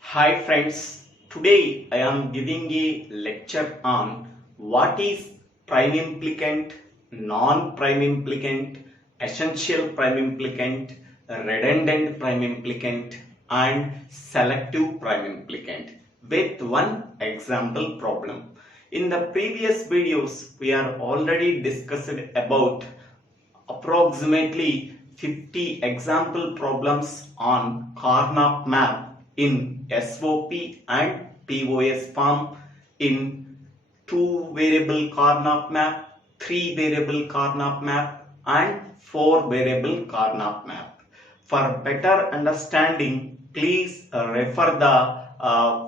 Hi friends, today I am giving a lecture on what is prime implicant, non-prime implicant, essential prime implicant, redundant prime implicant and selective prime implicant with one example problem. In the previous videos, we are already discussed about approximately 50 example problems on Carnap map in SOP and POS form in 2 variable Carnap map, 3 variable Carnap map and 4 variable Carnap map. For better understanding, please refer the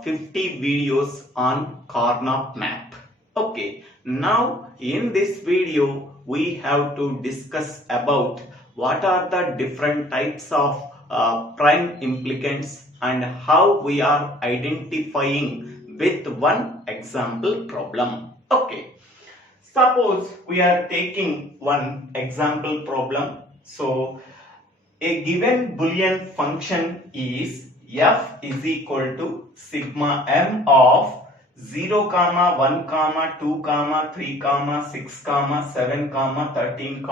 50 videos on Carnap map. Okay, now in this video we have to discuss about what are the different types of prime implicants and how we are identifying with one example problem. Okay, suppose we are taking one example problem. So a given Boolean function is f is equal to sigma m of 0, 1, 2, 3, 6, 7, 13,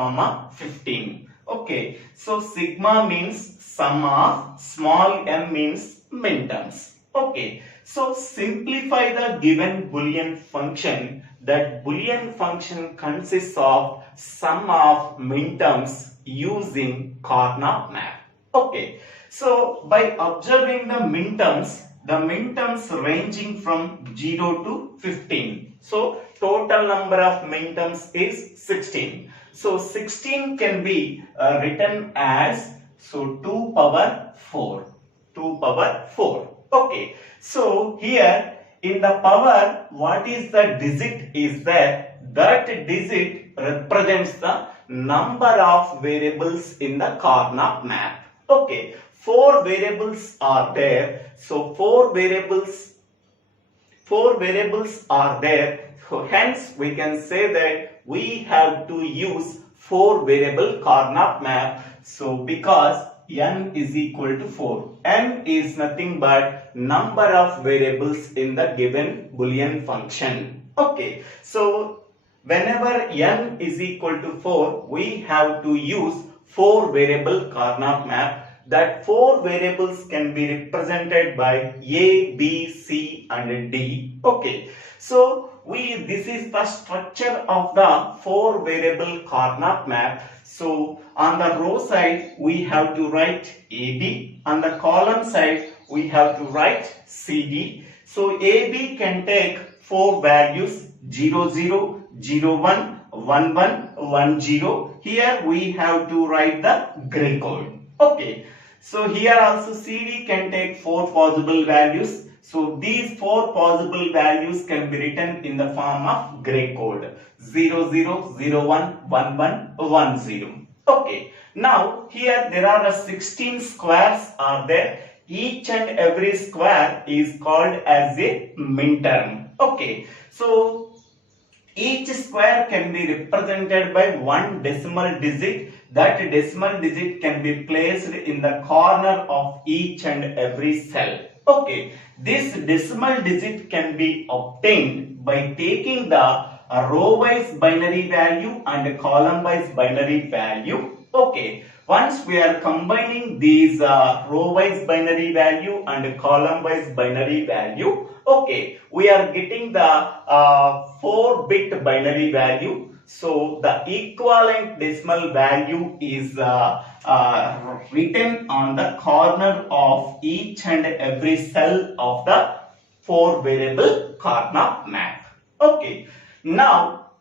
15. Okay, so sigma means sum of, small m means minterms. Okay, so simplify the given Boolean function. That Boolean function consists of sum of minterms using Carnap map. Okay, so by observing the minterms ranging from 0 to 15. So total number of minterms is 16. So 16 can be written as 2 power 4. 2 power 4. Okay. So here in the power, what is the digit is there? That digit represents the number of variables in the Carnap map. Okay. 4 variables are there. So 4 variables are there. So hence we can say that we have to use 4 variable Carnap map. So because n is equal to 4. N is nothing but number of variables in the given Boolean function. Okay. So whenever n is equal to 4, we have to use 4 variable Carnap map. That 4 variables can be represented by A, B, C and D. Okay. So this is the structure of the 4 variable Carnap map. So on the row side we have to write AB. On the column side we have to write CD. So AB can take 4 values 0, 0, 0, 1, 1, 1, 1, 0. Here we have to write the gray code. Okay. So here also CD can take 4 possible values. So these 4 possible values can be written in the form of gray code 0, 0, 0, 1, 1, 1, 1, 0. Okay. Now here there are 16 squares are there. Each and every square is called as a minterm. Okay. So each square can be represented by one decimal digit. That decimal digit can be placed in the corner of each and every cell. Okay, this decimal digit can be obtained by taking the row-wise binary value and column-wise binary value. Okay, once we are combining these row-wise binary value and column-wise binary value, okay, we are getting the 4-bit binary value. So the equivalent decimal value is written on the corner of each and every cell of the 4 variable Carnap map. Okay. Now,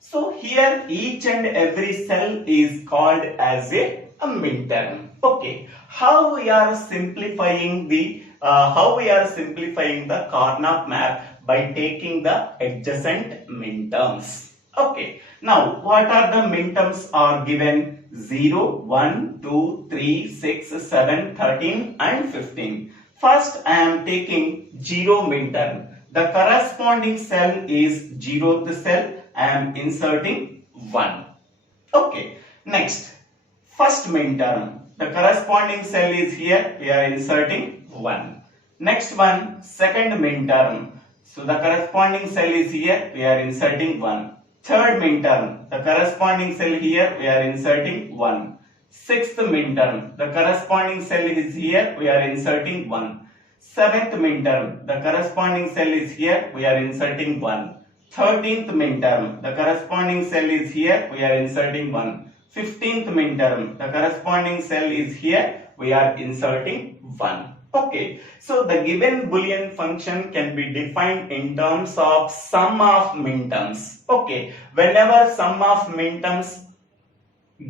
so here each and every cell is called as a minterm. Okay. How we are simplifying the Carnap map? By taking the adjacent minterms. Okay. Now, what are the minterms are given? 0, 1, 2, 3, 6, 7, 13 and 15. First, I am taking 0 minterm. The corresponding cell is 0th cell. I am inserting 1. Okay. Next, first minterm. The corresponding cell is here. We are inserting 1. Next one, second minterm. So the corresponding cell is here, we are inserting 1. Third minterm, the corresponding cell here, we are inserting 1. Sixth minterm, the corresponding cell is here, we are inserting 1. Seventh minterm, the corresponding cell is here, we are inserting 1. 13th minterm, the corresponding cell is here, we are inserting 1. 15th minterm, the corresponding cell is here, we are inserting 1. Okay, so the given Boolean function can be defined in terms of sum of minterms. Okay, whenever sum of minterms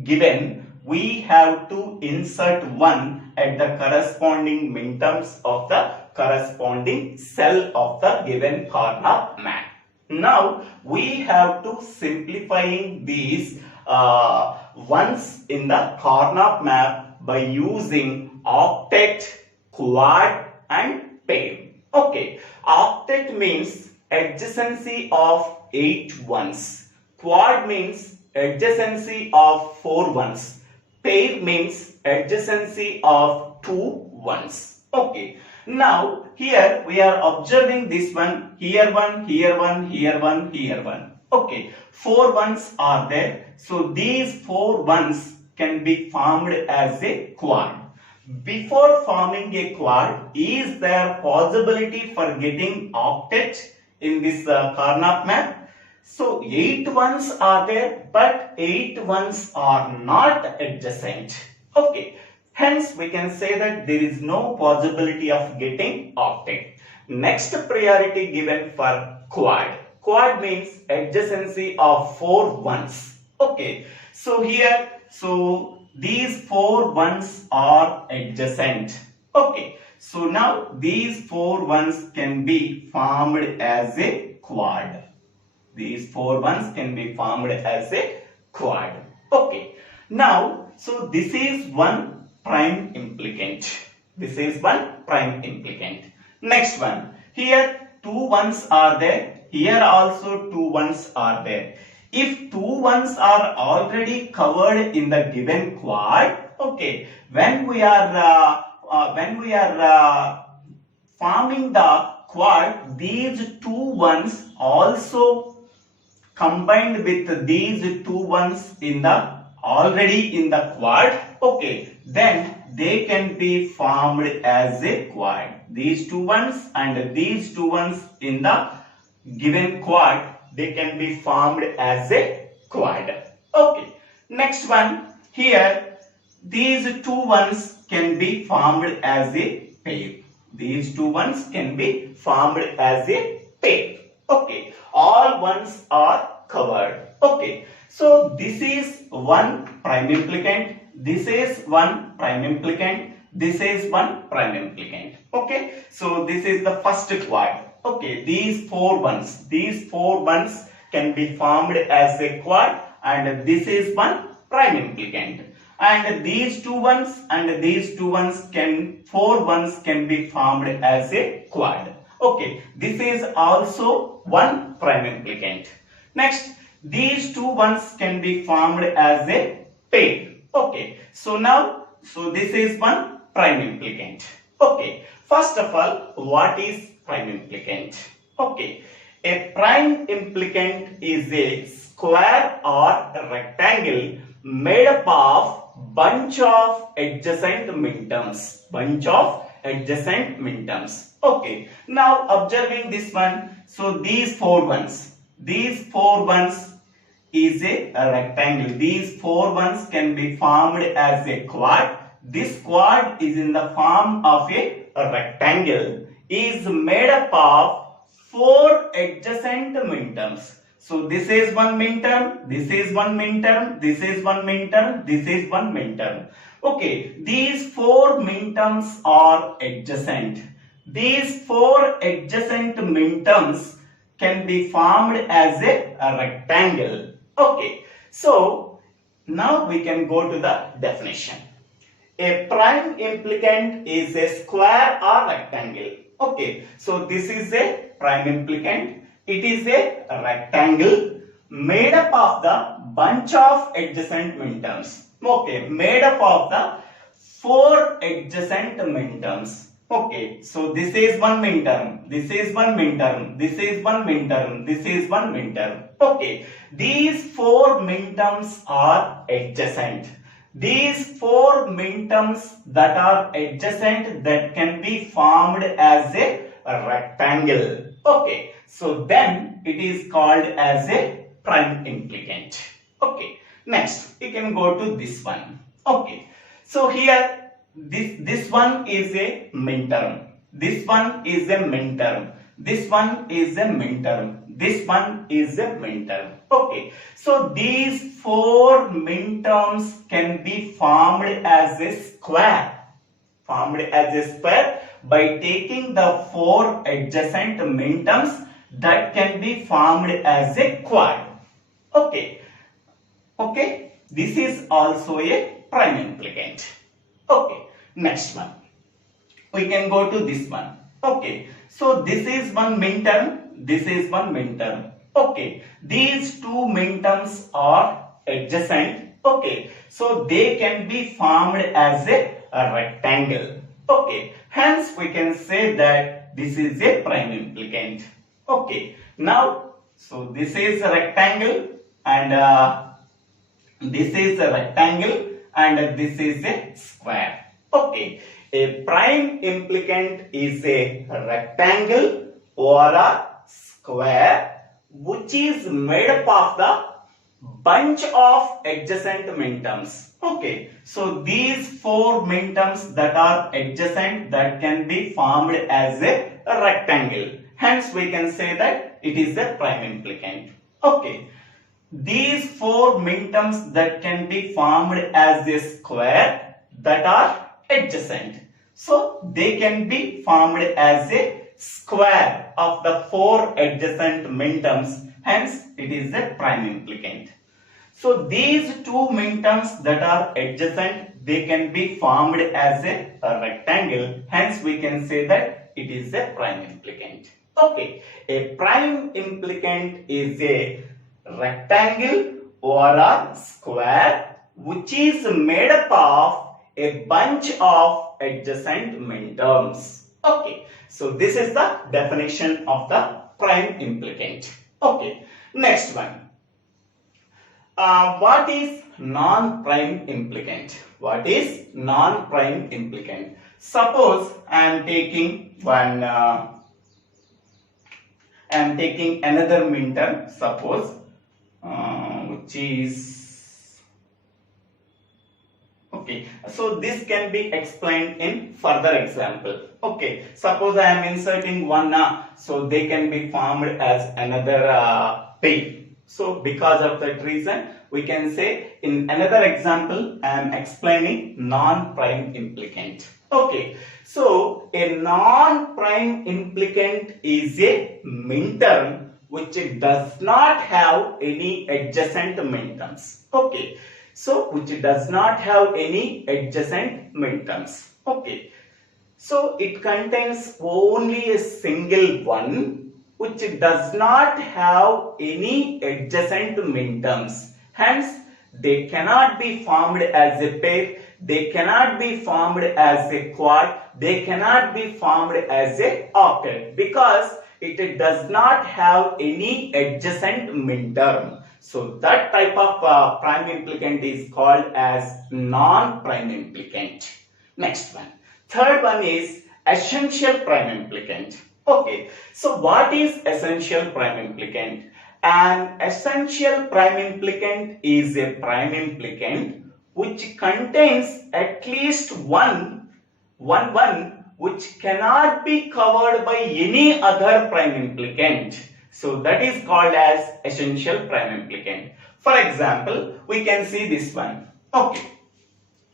given, we have to insert 1 at the corresponding minterms of the corresponding cell of the given corner map. Now we have to simplifying these ones in the corner map by using octet, quad and pair. Okay, octet means adjacency of 8 ones. Quad means adjacency of 4 ones. Pair means adjacency of 2 ones. Okay. Now here we are observing this one, here one, here one, here one, here one. Okay, 4 ones are there. So these 4 ones can be formed as a quad. Before forming a quad, is there possibility for getting octet in this Karnaugh map? So 8 ones are there, but 8 ones are not adjacent. Okay. Hence, we can say that there is no possibility of getting octet. Next priority given for quad. Quad means adjacency of 4 ones. Okay. So here, so these 4 ones are adjacent. Okay. So now these 4 ones can be formed as a quad. These 4 ones can be formed as a quad. Okay. Now, so this is one prime implicant. This is one prime implicant. Next one. Here 2 ones are there. Here also 2 ones are there. If 2 ones are already covered in the given quad, okay, when we are forming the quad, these 2 ones also combined with these 2 ones in the already in the quad, okay, then they can be formed as a quad. These 2 ones and these 2 ones in the given quad, they can be formed as a quad. Okay. Next one, here these 2 ones can be formed as a pair. These 2 ones can be formed as a pair. Okay. All ones are covered. Okay. So this is one prime implicant. This is one prime implicant. This is one prime implicant. Okay. So this is the first quad. Okay. These 4 ones can be formed as a quad, and this is one prime implicant. And these 2 ones and these 2 ones can 4 ones can be formed as a quad. Okay. This is also one prime implicant. Next, these 2 ones can be formed as a pair. Okay. So now, so this is one prime implicant. Okay. First of all, what is prime implicant? Okay. A prime implicant is a square or a rectangle made up of bunch of adjacent minterms. Bunch of adjacent minterms. Okay. Now observing this one, so these 4 ones. These 4 ones is a rectangle. These 4 ones can be formed as a quad. This quad is in the form of a rectangle. Is made up of 4 adjacent minterms. So this is one minterm, this is one minterm, this is one minterm, this is one minterm. Okay, these 4 minterms are adjacent. These 4 adjacent minterms can be formed as a rectangle. Okay, so now we can go to the definition. A prime implicant is a square or rectangle. Okay, so this is a prime implicant. It is a rectangle made up of the bunch of adjacent minterms. Okay, made up of the 4 adjacent minterms. Okay, Okay, so this is one min term, this is one min term, this is one min term, this is one min term. Okay, these four min terms are adjacent. These four min terms that are adjacent, that can be formed as a rectangle. Okay, so then it is called as a prime implicant. Okay, next we can go to this one. Okay, so here this one is a min term, this one is a min term, this one is a min term, this one is a min term. Okay, so these four min terms can be formed as a square, by taking the four adjacent min terms, that can be formed as a quad. Okay, this is also a prime implicant. Okay, next one we can go to this one. Okay, so this is one min term, this is one min term. Okay, these two min terms are adjacent. Okay, so they can be formed as a rectangle. Okay, hence we can say that this is a prime implicant. Okay, now so this is a rectangle, and this is a rectangle, and this is a square. Okay, a prime implicant is a rectangle or a square which is made up of the bunch of adjacent min terms. Okay, so these four min terms that are adjacent, that can be formed as a rectangle. Hence we can say that it is a prime implicant. Okay, these four min terms that can be formed as a square, that are adjacent, so they can be formed as a square of the four adjacent min terms. Hence it is a prime implicant. So these two min terms that are adjacent, they can be formed as a rectangle. Hence we can say that it is a prime implicant. Okay, a prime implicant is a rectangle or a square which is made up of a bunch of adjacent min terms. Okay, so this is the definition of the prime implicant. Okay, next one. What is non-prime implicant? What is non-prime implicant? Suppose I am taking one. I am taking another min term. Suppose which is okay. So this can be explained in further example. Okay. Suppose I am inserting one so they can be formed as another pair. So because of that reason, we can say in another example, I am explaining non-prime implicant. Okay, so a non-prime implicant is a min term which does not have any adjacent min terms. Okay, so which does not have any adjacent min terms. Okay, so it contains only a single one which does not have any adjacent min terms. Hence, they cannot be formed as a pair, they cannot be formed as a quad, they cannot be formed as a octet because it does not have any adjacent min term. So that type of prime implicant is called as non-prime implicant. Next one. Third one is essential prime implicant. Okay, so what is essential prime implicant? An essential prime implicant is a prime implicant which contains at least one which cannot be covered by any other prime implicant. So that is called as essential prime implicant. For example, we can see this one. Okay,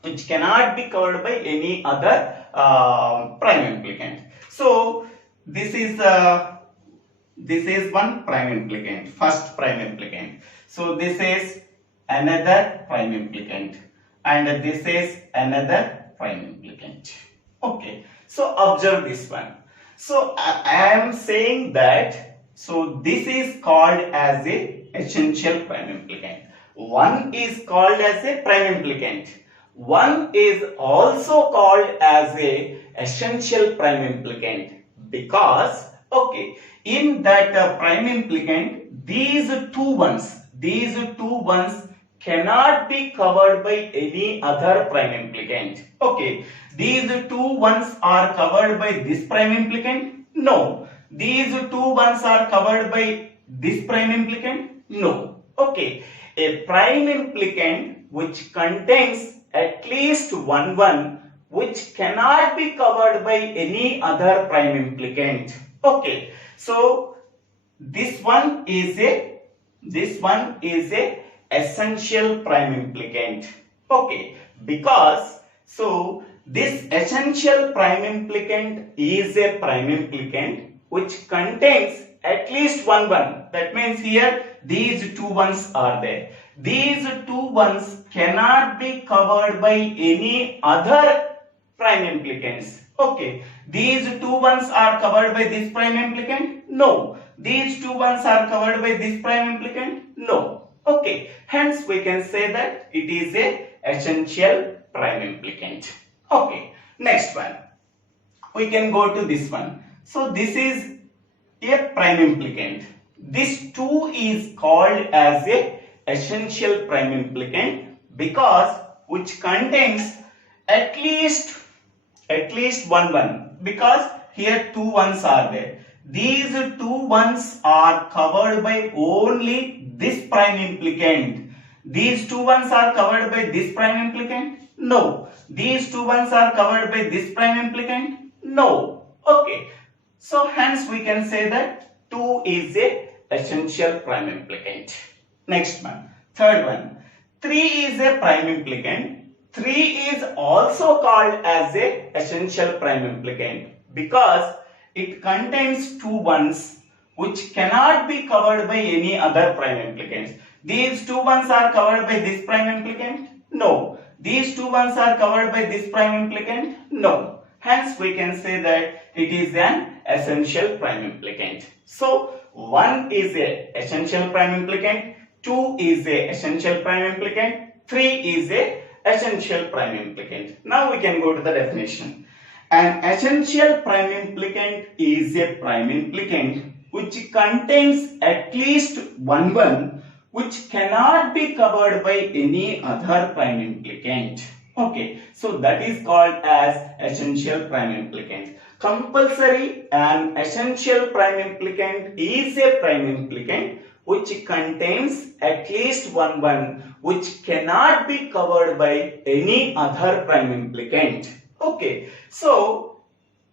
which cannot be covered by any other prime implicant. So this is one prime implicant, first prime implicant. So this is another prime implicant, and this is another prime implicant. Okay, so observe this one. So I am saying that, so this is called as a essential prime implicant. One is called as a prime implicant, one is also called as a essential prime implicant because, okay, in that prime implicant, these two ones cannot be covered by any other prime implicant. Okay, these two ones are covered by this prime implicant? No. These two ones are covered by this prime implicant? No. Okay, a prime implicant which contains at least one which cannot be covered by any other prime implicant. Okay, so this one is a essential prime implicant. Okay, because so this essential prime implicant is a prime implicant which contains at least one. That means here these two ones are there. These two ones cannot be covered by any other prime implicants. Okay, these two ones are covered by this prime implicant? No. These two ones are covered by this prime implicant? No. Okay, hence we can say that it is a essential prime implicant. Okay, next one. We can go to this one. So this is a prime implicant. This 2 is called as a essential prime implicant because which contains at least one because here two ones are there. These two ones are covered by only this prime implicant. These two ones are covered by this prime implicant? No. These two ones are covered by this prime implicant? No. Okay. So hence we can say that 2 is a essential prime implicant. Next one. Third one. 3 is a prime implicant. 3 is also called as a essential prime implicant because it contains two ones which cannot be covered by any other prime implicants. These two ones are covered by this prime implicant? No. These two ones are covered by this prime implicant? No. Hence we can say that it is an essential prime implicant. So 1 is a essential prime implicant, 2 is a essential prime implicant, 3 is a essential prime implicant. Now we can go to the definition. An essential prime implicant is a prime implicant which contains at least one which cannot be covered by any other prime implicant. Okay, so that is called as essential prime implicant. Compulsory and essential prime implicant is a prime implicant which contains at least one which cannot be covered by any other prime implicant. Okay, so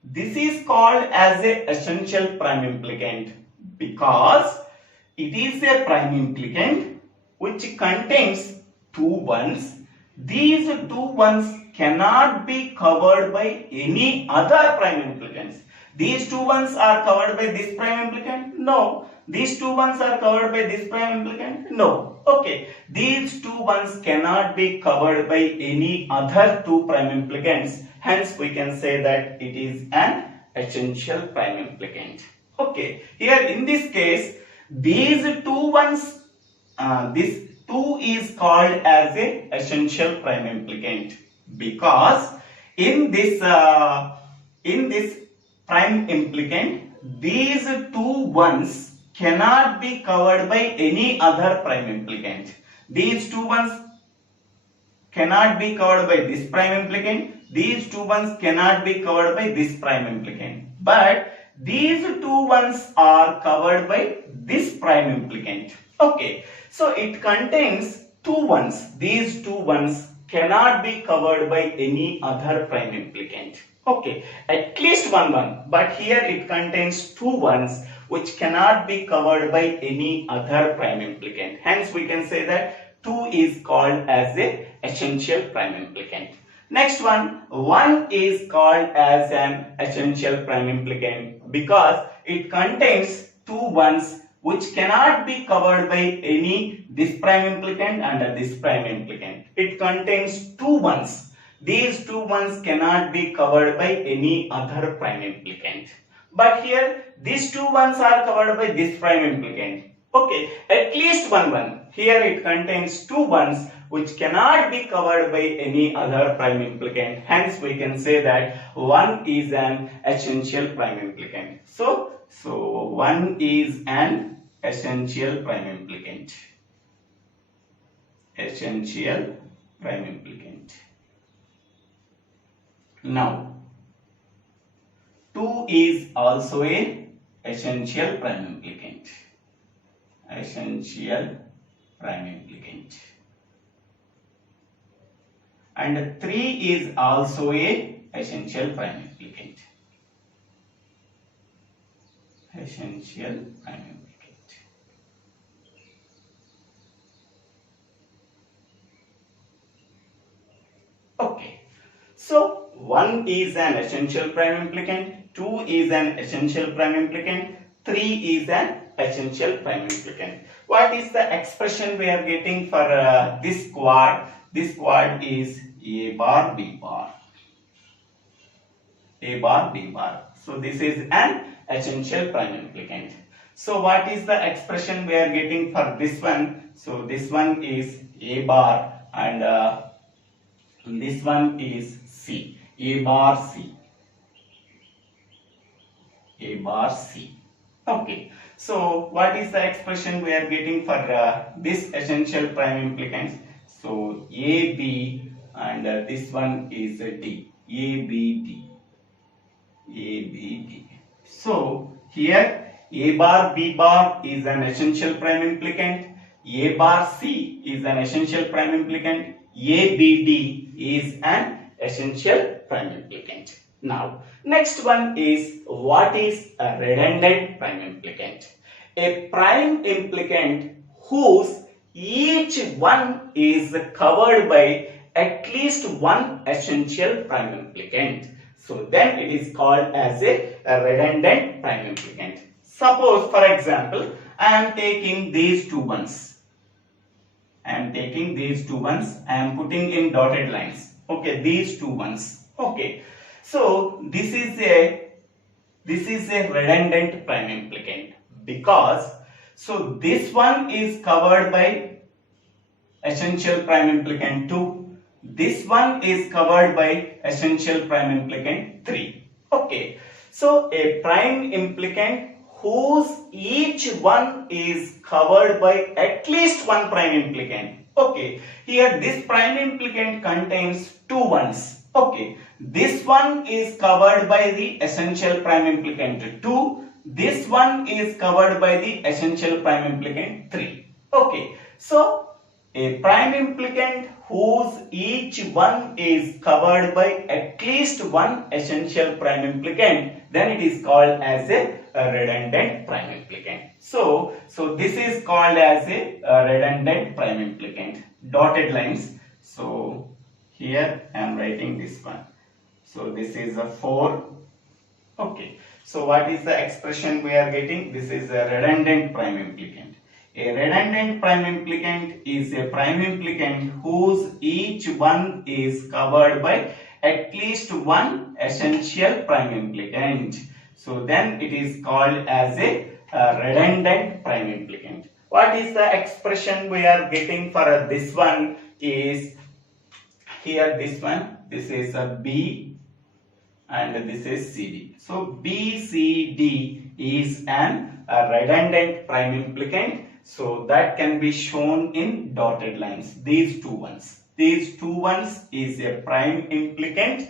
this is called as a essential prime implicant because it is a prime implicant which contains two ones. These two ones cannot be covered by any other prime implicants. These two ones are covered by this prime implicant? No. These two ones are covered by this prime implicant? No. Okay. These two ones cannot be covered by any other two prime implicants. Hence, we can say that it is an essential prime implicant. Okay. Here in this case, these two ones, this 2 is called as a essential prime implicant because in this prime implicant, these two ones cannot be covered by any other prime implicant. These two ones cannot be covered by this prime implicant. These two ones cannot be covered by this prime implicant. But these two ones are covered by this prime implicant. Okay, so it contains two ones. These two ones cannot be covered by any other prime implicant. Okay, at least one, but here it contains two ones which cannot be covered by any other prime implicant. Hence, we can say that 2 is called as a essential prime implicant. Next one, 1 is called as an essential prime implicant because it contains two ones which cannot be covered by any this prime implicant and this prime implicant. It contains two ones. These two ones cannot be covered by any other prime implicant. But here these two ones are covered by this prime implicant. Okay, at least one. Here it contains two ones which cannot be covered by any other prime implicant. Hence we can say that 1 is an essential prime implicant. So 1 is an essential prime implicant. Essential prime implicant. Now 2 is also a essential prime implicant. Essential prime implicant. And 3 is also a essential prime implicant. Essential prime implicant. Okay. So 1 is an essential prime implicant, 2 is an essential prime implicant, 3 is an essential prime implicant. What is the expression we are getting for this quad? This quad is A bar B bar. A bar B bar. So this is an essential prime implicant. So what is the expression we are getting for this one? So this one is A bar and this one is C. A bar C. A bar C. Okay. So what is the expression we are getting for this essential prime implicants? So A B and this one is D. A B D. A B D. So here A bar B bar is an essential prime implicant. A bar C is an essential prime implicant. A B D is an essential prime implicant. Now, next one is what is a redundant prime implicant? A prime implicant whose each one is covered by at least one essential prime implicant. So then it is called as a redundant prime implicant. Suppose, for example, I am taking these two ones. I am putting in dotted lines. Okay, these two ones. Okay. So this is a redundant prime implicant because so this one is covered by essential prime implicant 2. This one is covered by essential prime implicant 3. Okay. So a prime implicant whose each one is covered by at least one prime implicant. Okay, here this prime implicant contains two ones. Okay, this one is covered by the essential prime implicant 2. This one is covered by the essential prime implicant 3. Okay, so a prime implicant whose each one is covered by at least one essential prime implicant, then it is called as a redundant prime implicant. So this is called as a redundant prime implicant. Dotted lines. So here I am writing this one. So this is a 4. Okay. So what is the expression we are getting? This is a redundant prime implicant. A redundant prime implicant is a prime implicant whose each one is covered by at least one essential prime implicant. So then it is called as a redundant prime implicant. What is the expression we are getting for this one is here this one. This is a B and this is CD. So BCD is an redundant prime implicant. So that can be shown in dotted lines. These two ones. These two ones is a prime implicant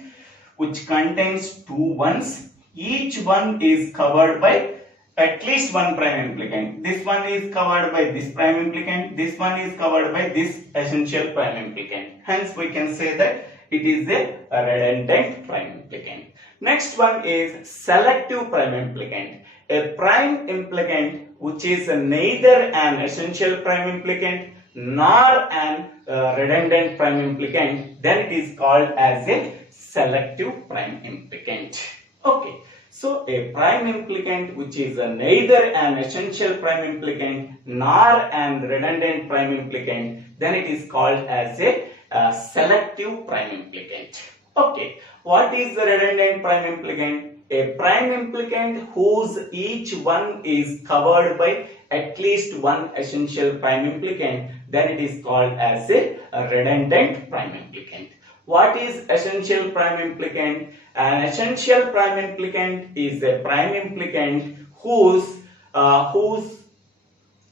which contains two ones. Each one is covered by at least one prime implicant. This one is covered by this prime implicant. This one is covered by this essential prime implicant. Hence we can say that it is a redundant prime implicant. Next one is selective prime implicant. A prime implicant which is neither an essential prime implicant nor an redundant prime implicant, then it is called as a selective prime implicant. Okay, so a prime implicant which is neither an essential prime implicant nor an redundant prime implicant, then it is called as a selective prime implicant. Okay, what is the redundant prime implicant? A prime implicant whose each one is covered by at least one essential prime implicant, then it is called as a redundant prime implicant. What is essential prime implicant? An essential prime implicant is a prime implicant whose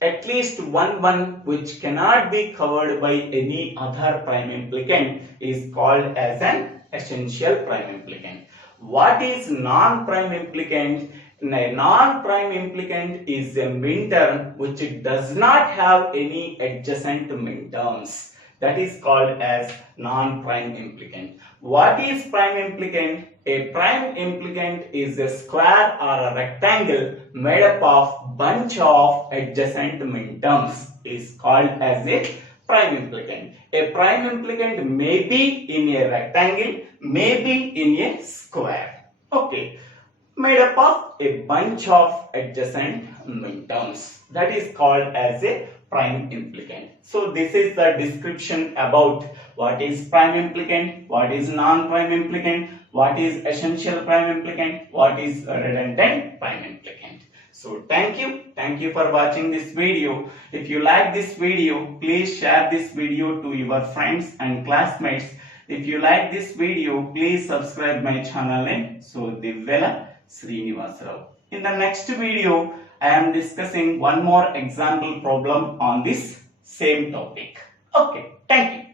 at least one which cannot be covered by any other prime implicant is called as an essential prime implicant. What is non-prime implicant? A non-prime implicant is a minterm which does not have any adjacent minterms. That is called as non-prime implicant. What is prime implicant? A prime implicant is a square or a rectangle made up of bunch of adjacent minterms is called as a prime implicant. A prime implicant may be in a rectangle, may be in a square. Okay, made up of a bunch of adjacent minterms. That is called as a prime implicant. So this is the description about what is prime implicant, what is non-prime implicant, what is essential prime implicant, what is redundant prime implicant. So thank you for watching this video. If you like this video, please share this video to your friends and classmates. If you like this video, please subscribe my channel name. So DIVVELA SRINIVASA. In the next video, I am discussing one more example problem on this same topic. Okay, thank you.